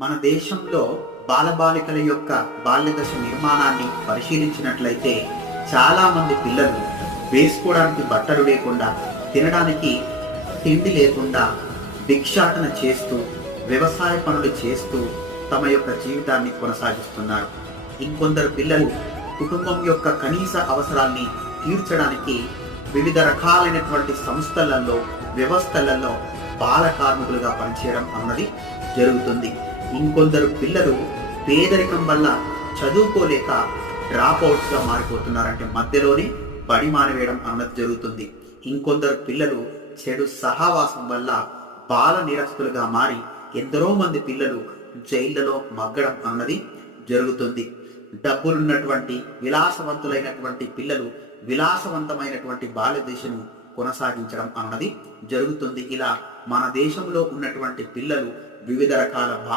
మన దేశంలో బాలబాలికల యొక్క బాల్యదశ నిర్మాణాన్ని పరిశీలించినట్లయితే చాలా మంది పిల్లలు వేసుకోవడానికి బట్టలు లేకుండా, తినడానికి తిండి లేకుండా భిక్షాటన చేస్తూ, వ్యవసాయ పనులు చేస్తూ తమ యొక్క జీవితాన్ని కొనసాగిస్తున్నారు. ఇంకొందరు పిల్లలు కుటుంబం యొక్క కనీస అవసరాల్ని తీర్చడానికి వివిధ రకాలైనటువంటి సంస్థలలో, వ్యవస్థలలో బాల కార్మికులుగా పనిచేయడం అన్నది జరుగుతుంది. ఇంకొందరు పిల్లలు పేదరికం వల్ల చదువుకోలేక డ్రాప్ అవుట్స్గా మారిపోతున్నారంటే మధ్యలోనే బడి మానివేయడం అన్నది జరుగుతుంది. ఇంకొందరు పిల్లలు చెడు సహవాసం వల్ల బాల నిరస్తులుగా మారి ఎందరో మంది పిల్లలు జైళ్లలో మగ్గడం అన్నది జరుగుతుంది. డబ్బులున్నటువంటి విలాసవంతులైనటువంటి పిల్లలు విలాసవంతమైనటువంటి బాల్య దశను కొనసాగించడం అన్నది జరుగుతుంది. ఇలా మన దేశంలో ఉన్నటువంటి పిల్లలు వివిధ రకాల బాల్య